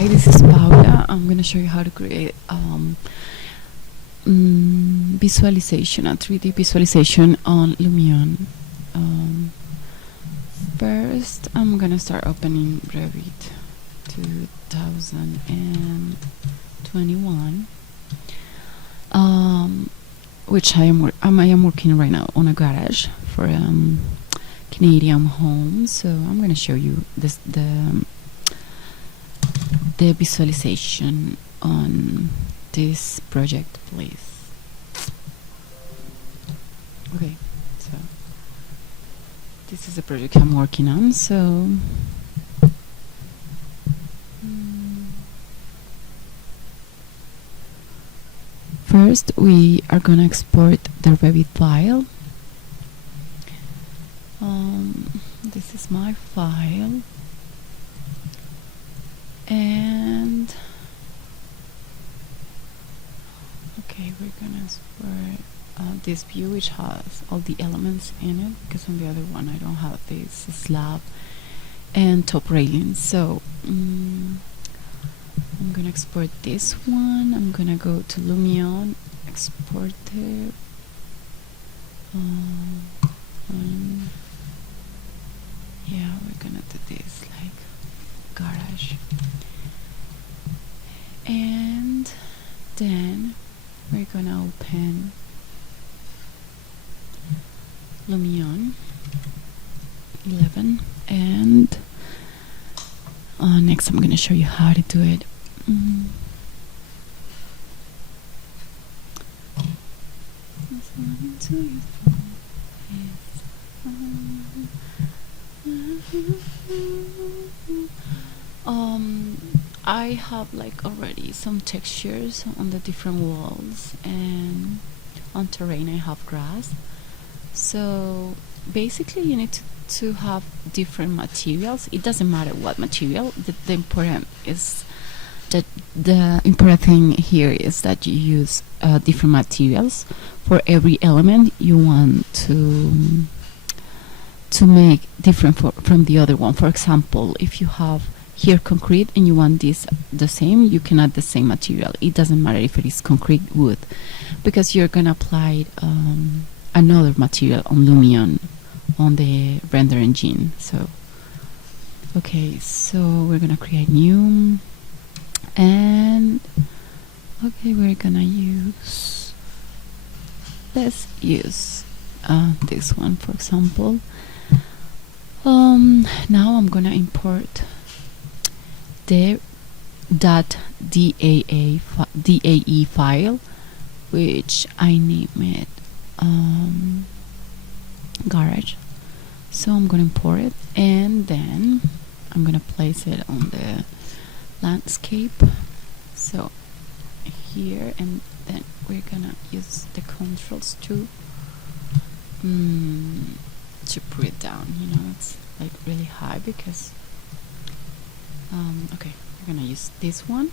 Hi, this is Paula. I'm going to show you how to create visualization, a 3D visualization on Lumion. First, I'm going to start opening Revit 2021, which I am working right now on a garage for Canadian home. So I'm going to show you the visualization on this project, please. Okay, so this is the project I'm working on. So first we are gonna export the Revit file. This is my file, and okay, we're gonna export this view, which has all the elements in it, because on the other one I don't have this slab and top railing. So I'm gonna export this one. I'm gonna go to Lumion, export it, yeah, we're gonna do this like garage, and then we're gonna open Lumion 11, and next I'm gonna show you how to do it. I have like already some textures on the different walls, and on terrain I have grass. So basically you need to have different materials. It doesn't matter what material. The important is that the important thing here is that you use different materials for every element you want to make different from the other one. For example, if you have here concrete and you want this the same, you can add the same material. It doesn't matter if it is concrete wood, because you're gonna apply another material on Lumion on the render engine. So okay, so we're gonna create new, and okay, we're gonna use, let's use this one, for example. Now I'm gonna import the .dae file, which I name it garage. So I'm gonna import it, and then I'm gonna place it on the landscape. So here, and then we're gonna use the controls to put it down. You know, it's like really high because okay, we're gonna use this one,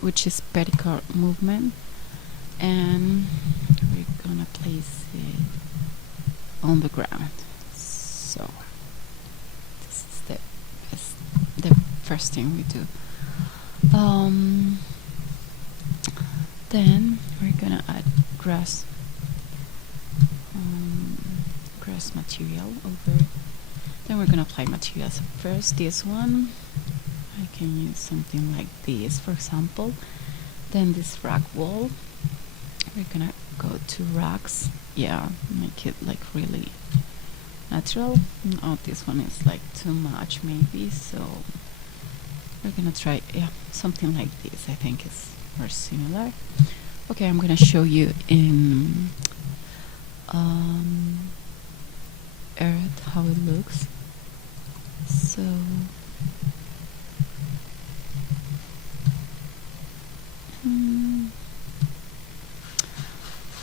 which is vertical movement, and we're gonna place it on the ground. So this is the first thing we do. Then we're gonna add grass material over. Then we're gonna apply materials. First, this one, I can use something like this, for example. Then this rack wall, we're gonna go to racks. Yeah, make it like really natural. Oh, this one is like too much maybe, so we're gonna try something like this. I think is more similar. Okay, I'm gonna show you in Earth how it looks. So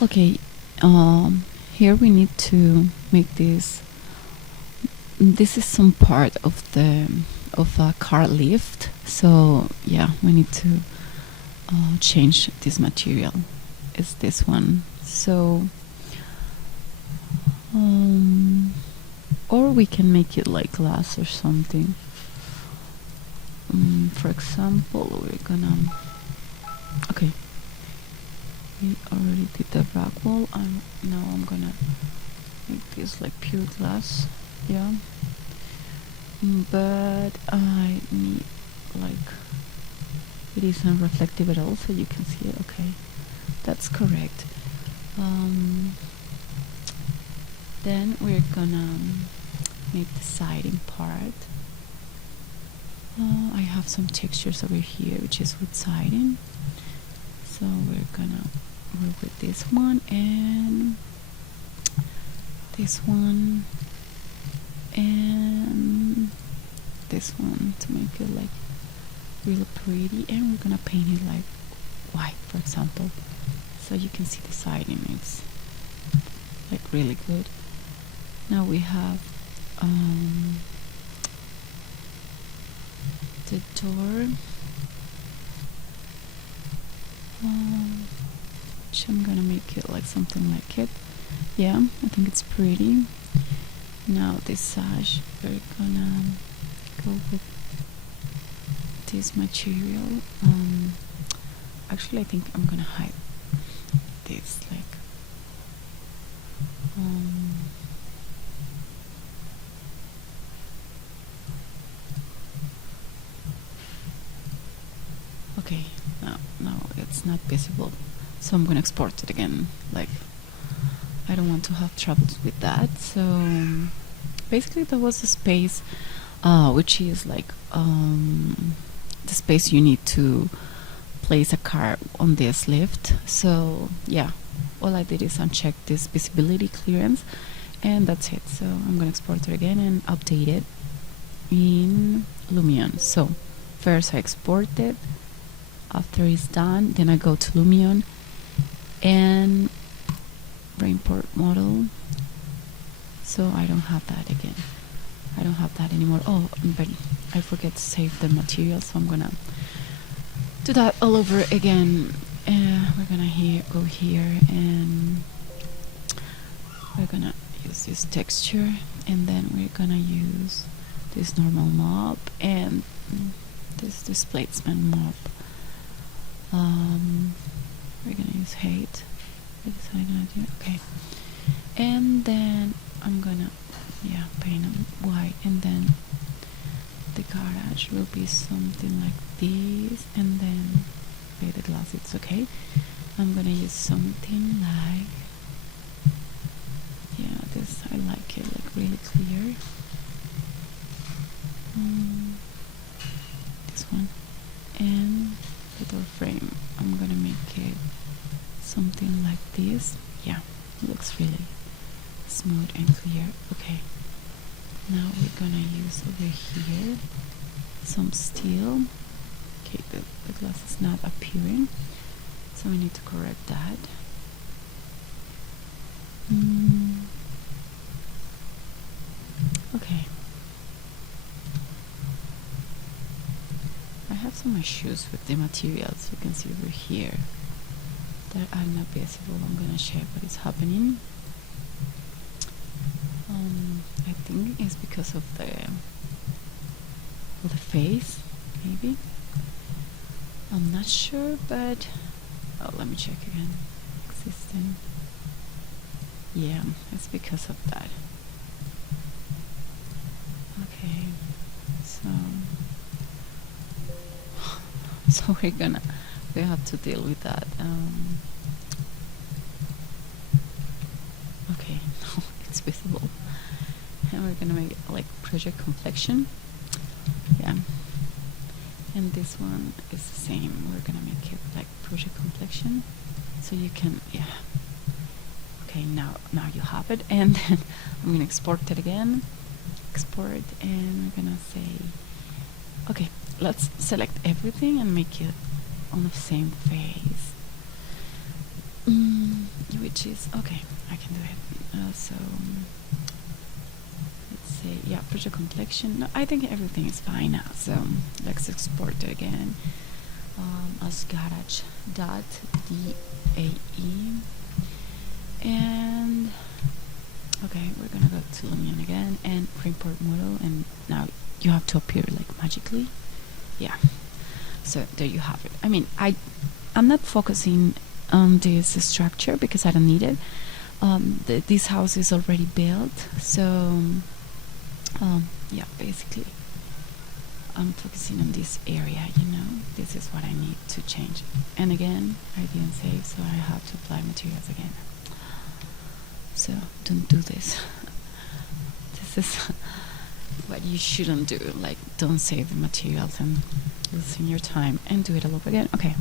okay, here we need to make this. This is some part of a car lift. So yeah, we need to change this material. It's this one. So or we can make it like glass or something. for example, we're gonna, okay, we already did the back wall, and now I'm gonna make this like pure glass, yeah, but I need like, it isn't reflective at all, so you can see it. Okay, that's correct. Then we're gonna make the siding part. I have some textures over here, which is wood siding, so we're gonna work with this one and this one and this one to make it like really pretty, and we're gonna paint it like white, for example, so you can see the siding. It's like really good. Now we have the door, which I'm gonna make it like something like it. Yeah, I think it's pretty. Now this sash, we're gonna go with this material. Actually, I think I'm gonna hide this like okay, now it's not visible, so I'm gonna export it again. Like, I don't want to have troubles with that. So basically there was a space which is like the space you need to place a car on this lift. So yeah, all I did is uncheck this visibility clearance, and that's it. So I'm gonna export it again and update it in Lumion. So first I export it. After it's done, then I go to Lumion and import model. So I don't have that again. I don't have that anymore. Oh, but I forget to save the material, so I'm gonna do that all over again. We're gonna go here, and we're gonna use this texture, and then we're gonna use this normal mob and this displacement mob. We're gonna use height. Okay, and then I'm gonna paint them white, and then the garage will be something like this, and then the glass, it's okay. I'm gonna use something like, this, I like it like really clear. This one, and the door frame, I'm gonna make it something like this. Yeah, it looks really smooth and clear. Okay, now we're gonna use over here some steel. Okay, the glass is not appearing, so we need to correct that. Okay, I have some issues with the materials. You can see over here that are not visible. I'm gonna share what is happening. I think it's because of the face, maybe. I'm not sure, but let me check again. Existing. Yeah, it's because of that. Okay, so we have to deal with that. Okay, now it's visible, and we're gonna make it like project complexion. Yeah, and this one is the same. We're gonna make it like project complexion, so you can, okay, now you have it. And then I'm gonna export it again, and we're gonna say, okay, let's select everything and make it on the same face, which is okay. I can do it. So let's say, project complexion. No, I think everything is fine now, so let's export it again as garage.dae, and okay, we're gonna go to Lumion again and import model, and now you have to appear like magically. yeah. So there you have it. I mean, I'm not focusing on this structure because I don't need it. This house is already built, so yeah, basically I'm focusing on this area. This is what I need to change. And again, I didn't save, so I have to apply materials again. So don't do this. This is what you shouldn't do. Like, don't save the materials and losing your time, and do it all over again. Okay,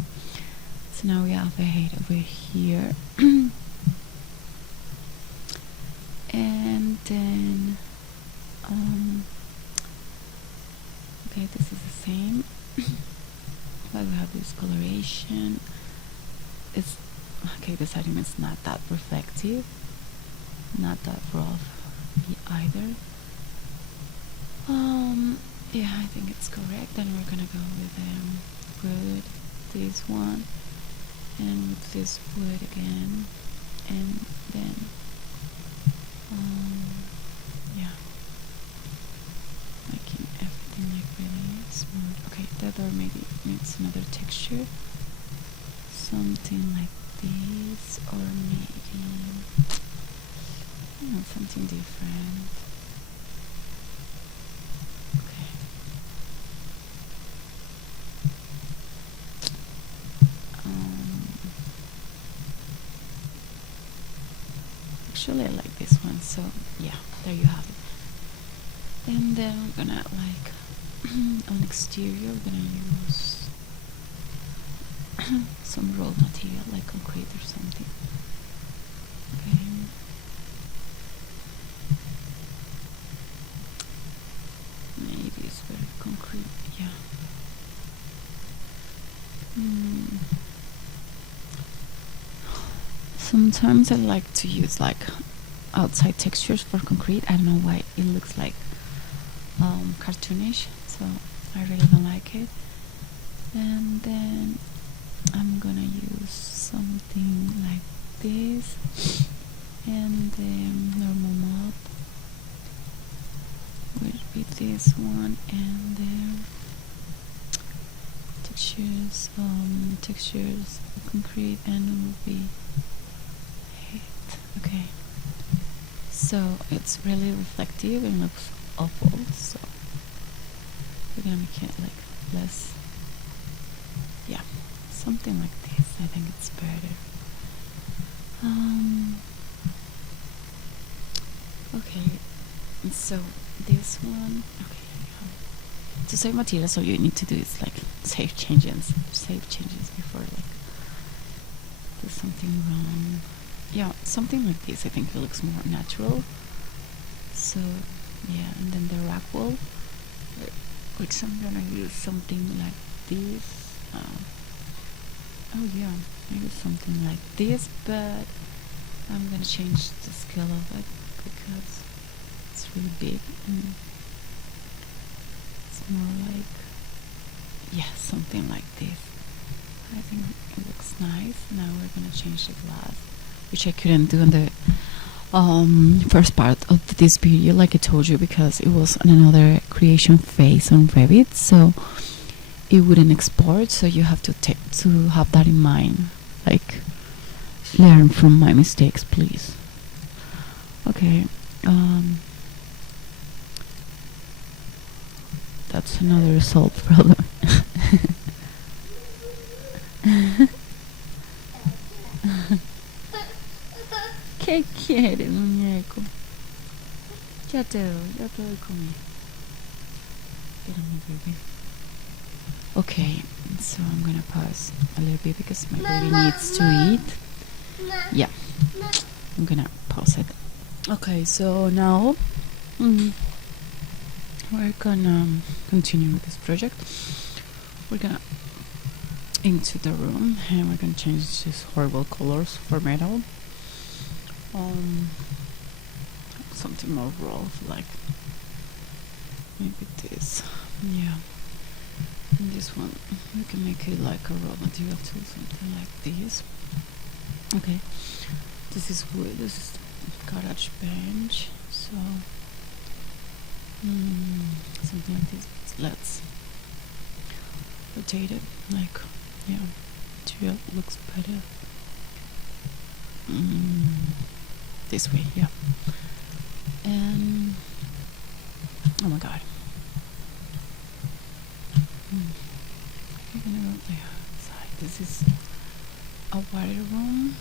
so now we have the height over here. And then okay, this is the same. But we have this coloration. It's okay, the setting is not that reflective, not that rough either. Yeah, I think it's correct. Then we're gonna go with wood, this one, and with this wood again, and then yeah, making everything like really smooth. Okay, that door maybe needs another texture, something like this, or maybe something different. Okay. Actually, I like this one, so yeah, there you have it. And then we're gonna on exterior, we're gonna use some raw material like concrete or something. Okay. Maybe it's very concrete. Yeah. Sometimes I like to use outside textures for concrete. I don't know why it looks like cartoonish, so I really don't like it. And then I'm gonna use something like this, and the normal mop will be this one, and the textures concrete, and it will be it. Okay, so it's really reflective and looks awful, so we're gonna make it less, yeah, something like this. I think it's better. Okay, so this one, okay, to save materials, all you need to do is save changes before do something wrong. Yeah, something like this. I think it looks more natural. So yeah, and then the rack wall, which I'm gonna use something like this. Oh yeah, maybe something like this, but I'm gonna change the scale of it because it's really big, and it's more yeah, something like this. I think it looks nice. Now we're gonna change the glass, which I couldn't do in the first part of this video, like I told you, because it was on another creation phase on Revit, so it wouldn't export. So you have to have that in mind. Learn from my mistakes, please. Okay. That's another solved problem. ¿Qué quieres, muñeco? Ya te doy comida. Espérame, baby. Okay, so I'm gonna pause a little bit because my baby needs to eat. Yeah, I'm gonna pause it. Okay, so now we're gonna continue with this project. We're gonna into the room, and we're gonna change these horrible colors for metal. Something more rough, like maybe this. Yeah, and this one we can make it like a raw material too, something like this. Okay, this is wood. This is the garage bench. So something like this. Let's rotate it, like, yeah, it looks better. This way, yeah. And oh my god, I'm gonna go there. This is a wider room.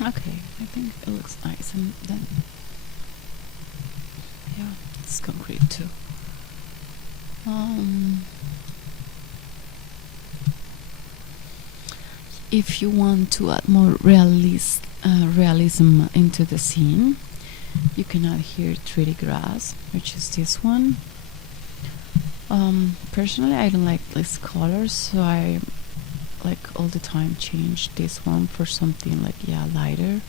Okay, I think it looks nice. And then, yeah, it's concrete too. If you want to add more realism into the scene, you can add here 3D grass, which is this one. Personally, I don't like this color, so I like all the time change this one for something like, yeah, lighter,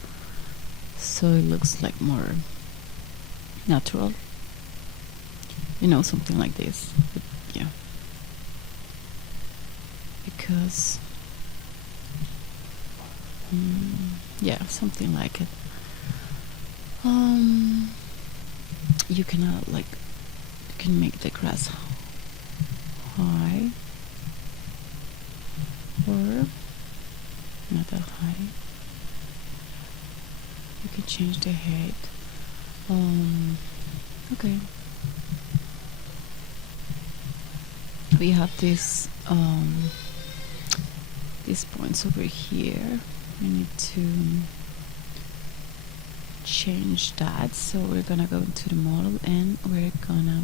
so it looks like more natural, you know, something like this. But yeah, because yeah, something like it. You can like, you can make the grass high or not that high. You can change the height. Okay, we have this these points over here. We need to change that, so we're gonna go into the model and we're gonna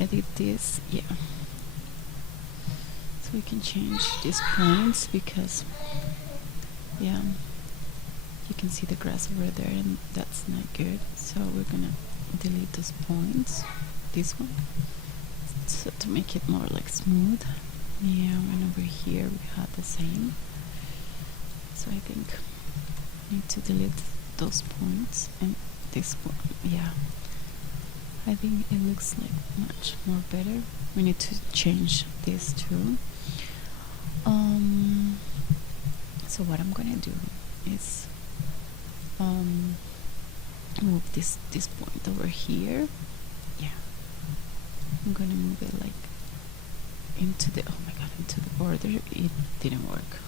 edit this. Yeah, so we can change these points because, yeah, you can see the grass over there and that's not good, so we're gonna delete those points, this one, so to make it more like smooth. Yeah, and over here we have the same, so I think I need to delete those points and this one. Yeah, I think it looks like much more better. We need to change this too. So what I'm gonna do is move this point over here. Yeah, I'm gonna move it like into the, oh my god, into the border. It didn't work.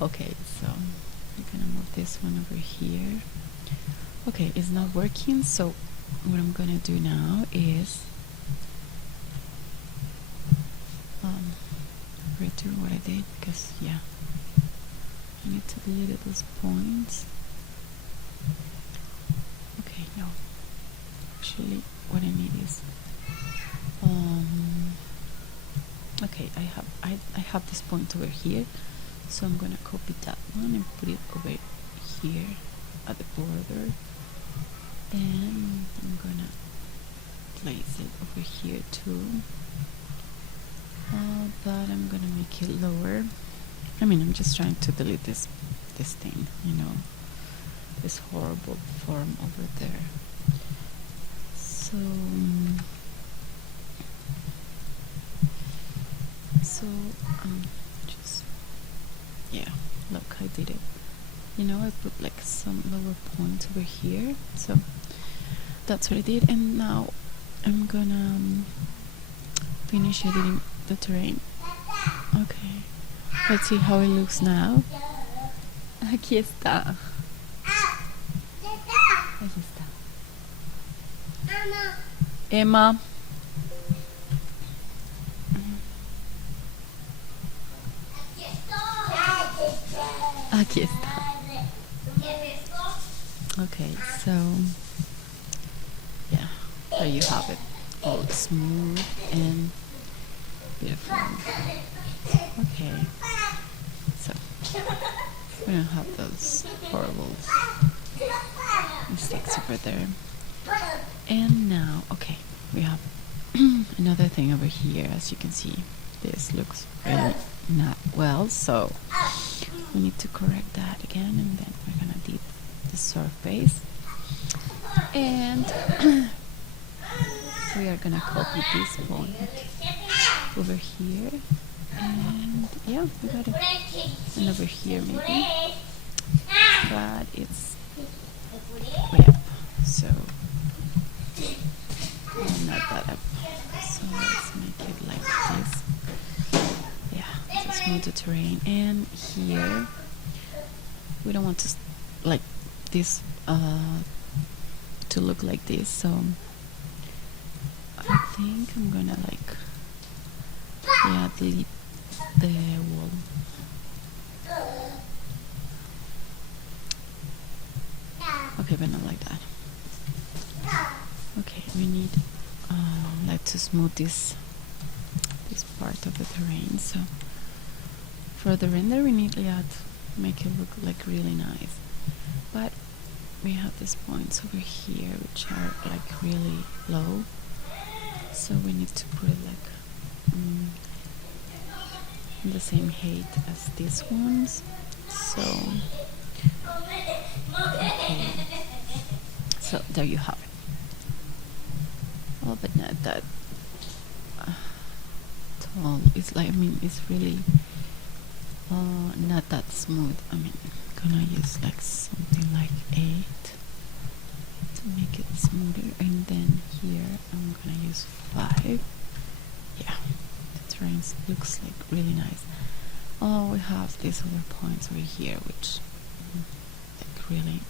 Okay, so I'm gonna move this one over here. Okay, it's not working, so what I'm gonna do now is redo what I did, because yeah, I need to delete those points. Okay, no, actually what I need is okay, I have this point over here, so I'm gonna copy that one and put it over here at the border, and I'm gonna place it over here too, but I'm gonna make it lower. I mean, I'm just trying to delete this thing, you know, this horrible form over there. So just, yeah, look, I did it. You know, I put like some lower points over here, so that's what I did. And now I'm gonna finish editing the terrain. Okay, let's see how it looks now. Aquí está. Aquí está. Emma. Aquí está. Okay, so yeah, there you have it, all smooth and beautiful. Okay, so we don't have those horrible mistakes over there. And now, okay, we have another thing over here. As you can see, this looks really not well, so we need to correct that again, and then we're gonna do the surface, and we are gonna copy this point over here, and yeah, we got it. And over here maybe, but it's way up, so Not that up. So let's make it like this. Yeah, to smooth the terrain. And here we don't want to like this to look like this, so I think I'm gonna like delete the wall. Okay, but not like that. Okay, we need like to smooth this part of the terrain. So for the render we need to make it look like really nice, but we have these points over here which are like really low, so we need to put it like in the same height as these ones. So okay, so there you have it. Oh, but not that tall. It's like, I mean, it's really not that smooth. I mean, I'm gonna use like something like 8 to make it smoother, and then here I'm gonna use 5. Yeah, the terrain looks like really nice. Oh, we have these other points over here which like really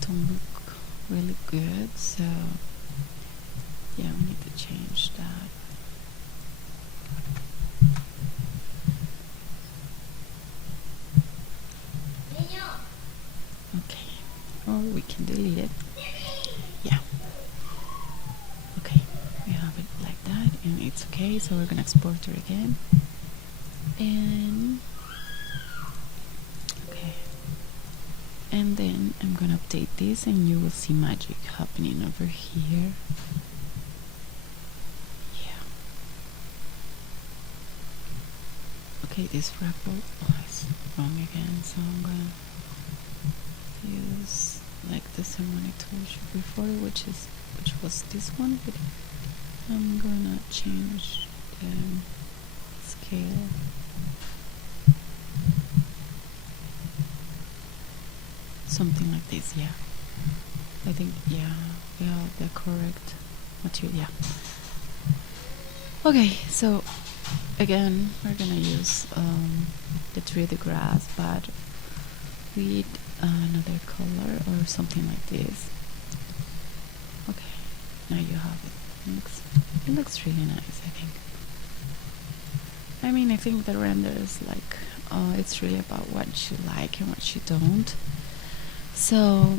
don't look really good, so yeah, we need to change that. Okay, or we can delete it. Yeah, okay, we have it like that, and it's okay. So we're gonna export it again, and okay, and then I'm gonna update this, and you will see magic happening over here. Yeah. Okay, this wrapper is wrong again, so I'm gonna use like the same one I told you before, which was this one, but I'm gonna change the scale. Something like this, yeah. I think, yeah, we have the correct material, yeah. Okay, so again, we're gonna use the 3D grass, but with another color or something like this. Okay, now you have it. It looks really nice, I think. I mean, I think the render is like, it's really about what you like and what you don't. So,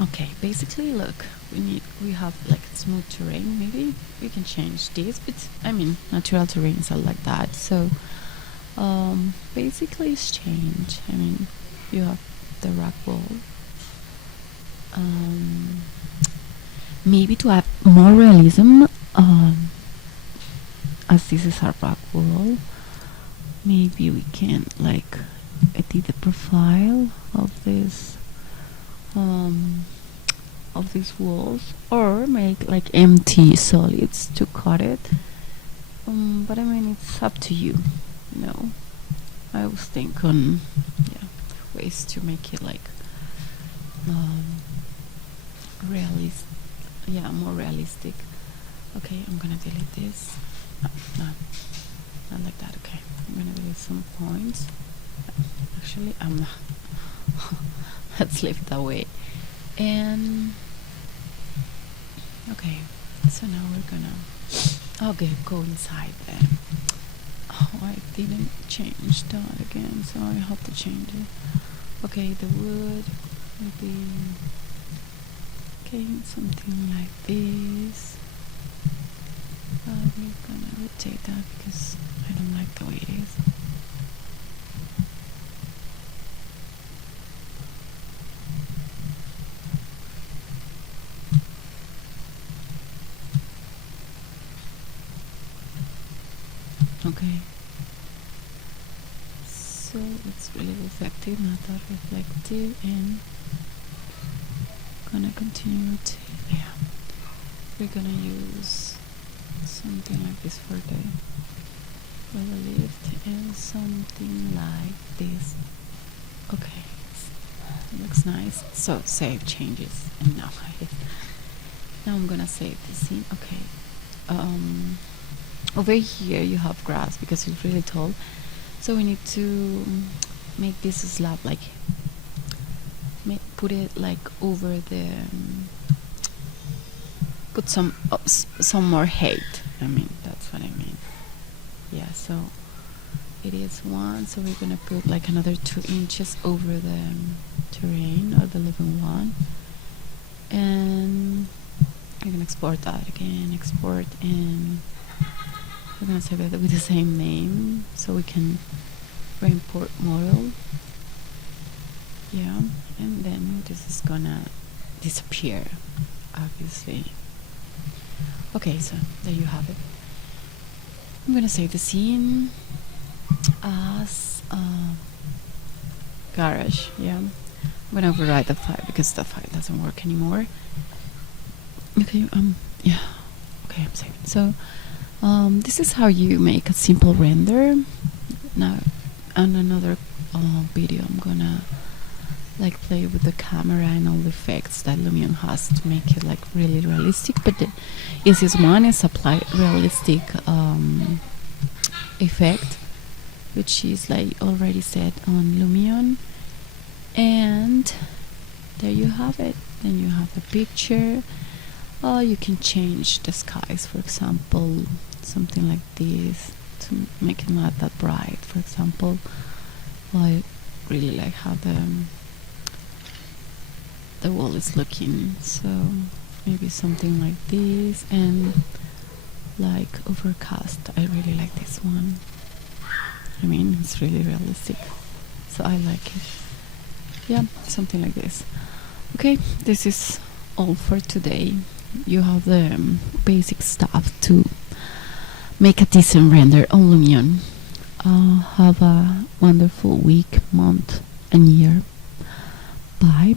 okay, basically, look, we have like smooth terrain. Maybe we can change this, but I mean, natural terrains are like that. So, basically, it's change. I mean, you have the rock wall. Maybe to add more realism, as this is our rock wall, maybe we can like edit the profile of this. Of these walls, or make like empty solids to cut it, but I mean, it's up to you. I always think on ways to make it like more realistic. Okay, I'm gonna delete this. No, not like that. Okay, I'm gonna delete some points. Actually, I'm not. Let's leave it that way. And okay, so now we're gonna go inside then. Oh, I didn't change that again, so I have to change it. Okay, the wood will be something like this. We're gonna rotate that because I don't like the way it is. Okay, so it's really reflective, not that reflective, and gonna continue to we're gonna use something like this for the lift, and something like this. Okay, it looks nice. So save changes, and now Now I'm gonna save the scene. Okay. Over here you have grass because it's really tall, so we need to make this slab like put it like over the put some more height. I mean, that's what I mean. Yeah, so it is 1, so we're gonna put like another 2 inches over the terrain or the living one, and we're gonna export that again, export, and we're gonna save it with the same name so we can re-import model. Yeah, and then this is gonna disappear, obviously. Okay, so there you have it. I'm gonna save the scene as garage. Yeah, I'm gonna override the file because the file doesn't work anymore. Okay, yeah, okay, I'm saving. So this is how you make a simple render. Now on another video I'm gonna like play with the camera and all the effects that Lumion has to make it like really realistic, but the easiest one is apply realistic effect, which is like already set on Lumion, and there you have it. Then you have the picture. You can change the skies, for example, something like this to make it not that bright, for example. I really like how the wall is looking, so maybe something like this, and like overcast. I really like this one. I mean, it's really realistic, so I like it. Yeah, something like this. Okay, this is all for today. You have the basic stuff to make a decent render on Lumion. Have a wonderful week, month, and year. Bye.